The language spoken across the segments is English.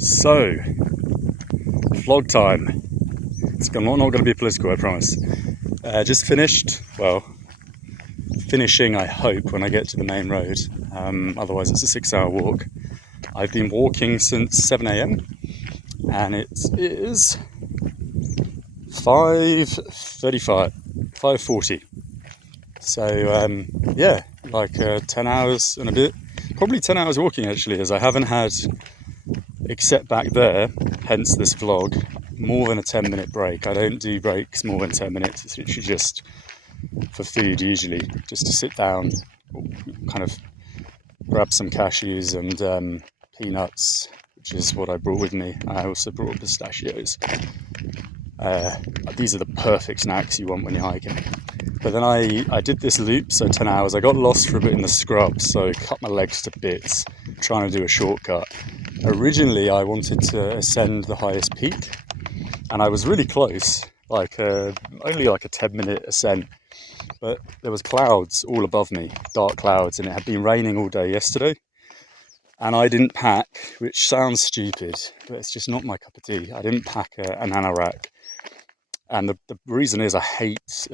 So, vlog time. It's not going to be political, I promise. Just finished. Well, finishing, I hope, when I get to the main road. Otherwise, it's a 6-hour walk. I've been walking since 7 a.m. and it is 5:35, 5:40. So, yeah, like 10 hours and a bit. Probably 10 hours walking, actually, as I haven't had, except back there, hence this vlog, more than a 10-minute break. I don't do breaks more than 10 minutes. It's literally just for food, usually, just to sit down, kind of grab some cashews and peanuts, which is what I brought with me. I also brought pistachios. These are the perfect snacks you want when you're hiking. But then I did this loop, so 10 hours. I got lost for a bit in the scrub, so cut my legs to bits, trying to do a shortcut. Originally, I wanted to ascend the highest peak, and I was really close, only like a 10-minute ascent. But there was clouds all above me, dark clouds, and it had been raining all day yesterday. And I didn't pack, which sounds stupid, but it's just not my cup of tea. I didn't pack an anorak. And the reason is I hate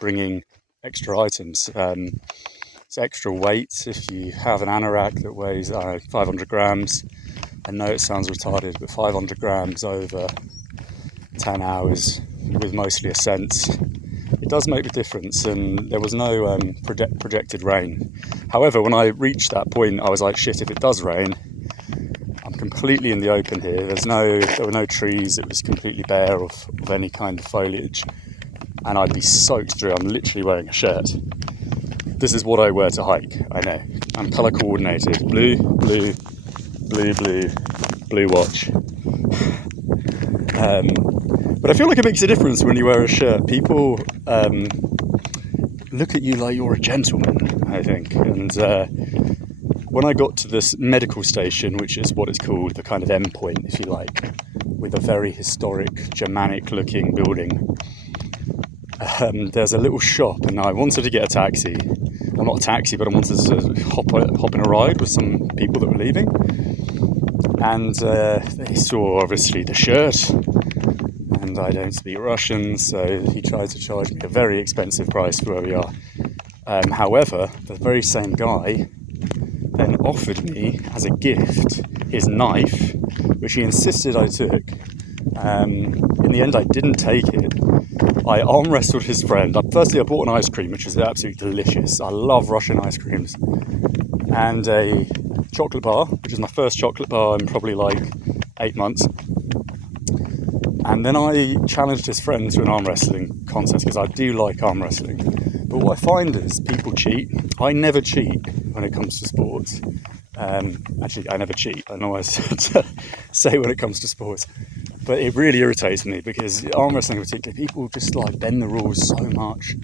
bringing extra items. It's extra weight. If you have an anorak that weighs 500 grams, I know it sounds retarded, but 500 grams over 10 hours with mostly ascents, it does make a difference. And there was no projected rain. However, when I reached that point, I was like, shit, if it does rain, I'm completely in the open here. There were no trees. It was completely bare of any kind of foliage, and I'd be soaked through. I'm literally wearing a shirt. This is what I wear to hike. I know. I'm colour coordinated. Blue, blue, blue, blue, blue watch. But I feel like it makes a difference when you wear a shirt. People look at you like you're a gentleman, I think. And when I got to this medical station, which is what it's called, the kind of endpoint, if you like, with a very historic, Germanic-looking building, there's a little shop, and I wanted to get a taxi. Well, not a taxi, but I wanted to hop in a ride with some people that were leaving. And they saw, obviously, the shirt, and I don't speak Russian, so he tried to charge me a very expensive price for where we are. However, the very same guy then offered me as a gift his knife, which he insisted I took. In the end, I didn't take it. I arm wrestled his friend. Firstly, I bought an ice cream, which is absolutely delicious. I love Russian ice creams. And a chocolate bar, which is my first chocolate bar in probably like 8 months. And then I challenged his friend to an arm wrestling contest, because I do like arm wrestling. But what I find is people cheat. I never cheat when it comes to sports. Actually, I never cheat. I know I say when it comes to sports. But it really irritates me, because arm wrestling in particular, people just like bend the rules so much,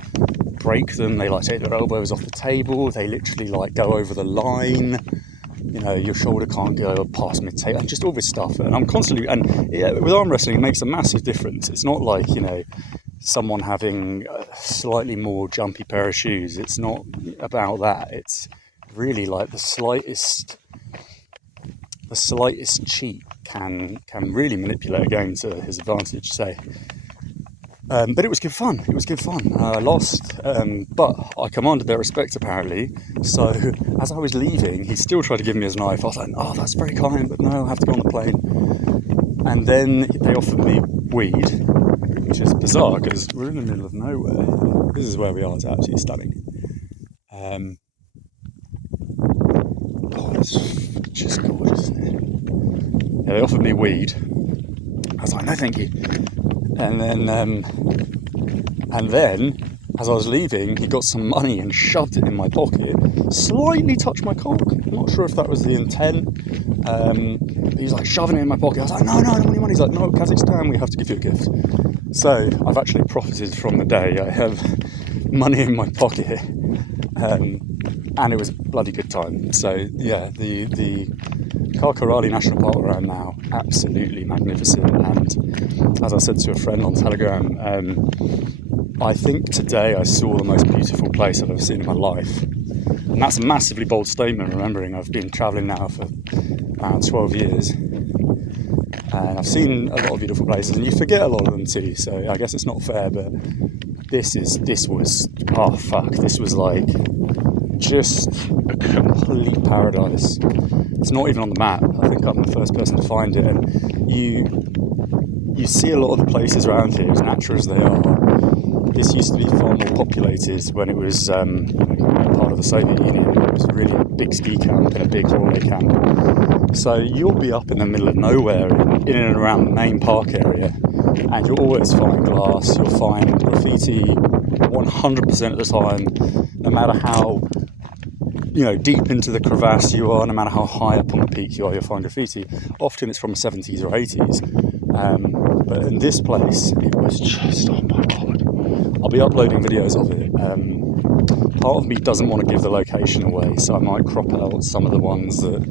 break them. They like take their elbows off the table. They literally like go over the line. You know, your shoulder can't go past mid-table, and just all this stuff. And I'm constantly, with arm wrestling, it makes a massive difference. It's not like, someone having a slightly more jumpy pair of shoes. It's not about that. It's really like the slightest cheat can really manipulate a game to his advantage. So, but it was good fun. I lost, but I commanded their respect, apparently. So as I was leaving, he still tried to give me his knife. I was like, oh, that's very kind, but no, I have to go on the plane. And then they offered me weed, which is bizarre, because we're in the middle of nowhere. This is where we are. It's absolutely stunning. It's just gorgeous, isn't it? Yeah, they offered me weed. I was like, no, thank you. And then, as I was leaving, he got some money and shoved it in my pocket, slightly touched my cock. I'm not sure if that was the intent. But he's like shoving it in my pocket. I was like, no, I don't want any money. He's like, no, Kazakhstan, we have to give you a gift. So I've actually profited from the day. I have money in my pocket, and it was a bloody good time. So yeah, the Karkaraly National Park where I am now, absolutely magnificent. And as I said to a friend on Telegram, I think today I saw the most beautiful place I've ever seen in my life. And that's a massively bold statement, remembering I've been travelling now for 12 years. And I've seen a lot of beautiful places, and you forget a lot of them too. So I guess it's not fair, but this was like just a complete paradise. It's not even on the map. I think I'm the first person to find it, and you see a lot of the places around here, as natural as they are. This used to be far more populated when it was part of the Soviet Union. It was really a big ski camp and a big holiday camp. So you'll be up in the middle of nowhere in and around the main park area, and you'll always find glass, you'll find graffiti 100% of the time, no matter how deep into the crevasse you are, no matter how high up on the peak you are, you'll find graffiti. Often it's from the 70s or 80s. But in this place, it was just, oh my god. I'll be uploading videos of it. Part of me doesn't want to give the location away, so I might crop out some of the ones that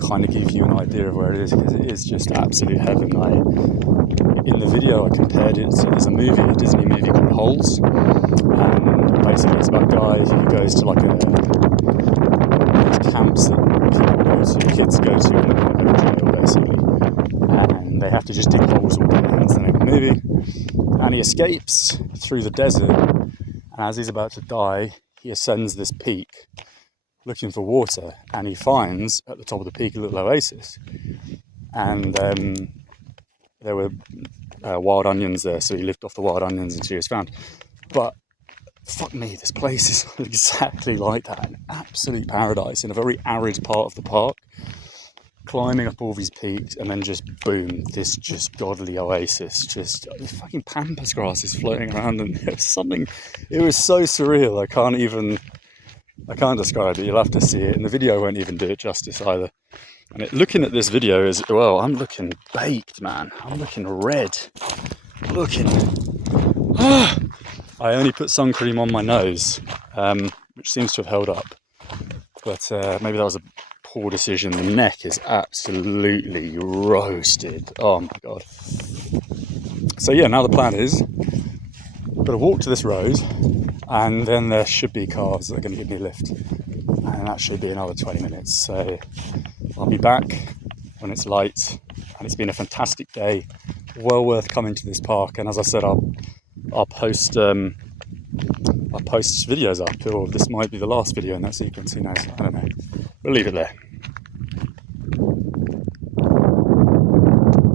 kind of give you an idea of where it is, because it is just absolute heaven. In the video I compared it to, there's a Disney movie called Holes, and basically it's about a guy who goes to like those camps that kids go to when they can't go to jail, basically, and they have to just dig holes all day. That's the name of the movie. And he escapes through the desert, and as he's about to die, he ascends this peak looking for water, and he finds at the top of the peak a little oasis, and there were wild onions there, so he lived off the wild onions until he was found. But fuck me, this place is exactly like that, an absolute paradise in a very arid part of the park, climbing up all these peaks, and then just boom, this just godly oasis, just the fucking pampas grasses floating around, and it was so surreal. I can't describe it. You'll have to see it, and the video won't even do it justice either. And looking at this video as well, I'm looking baked, man. I'm looking red. I only put sun cream on my nose, which seems to have held up. But maybe that was a poor decision. The neck is absolutely roasted. Oh my god. So yeah, now the plan is I've got to walk to this road, and then there should be cars that are going to give me a lift, and that should be another 20 minutes. So I'll be back when it's light, and it's been a fantastic day, well worth coming to this park. And as I said, I'll post videos up, or this might be the last video in that sequence, who knows, I don't know. We'll leave it there.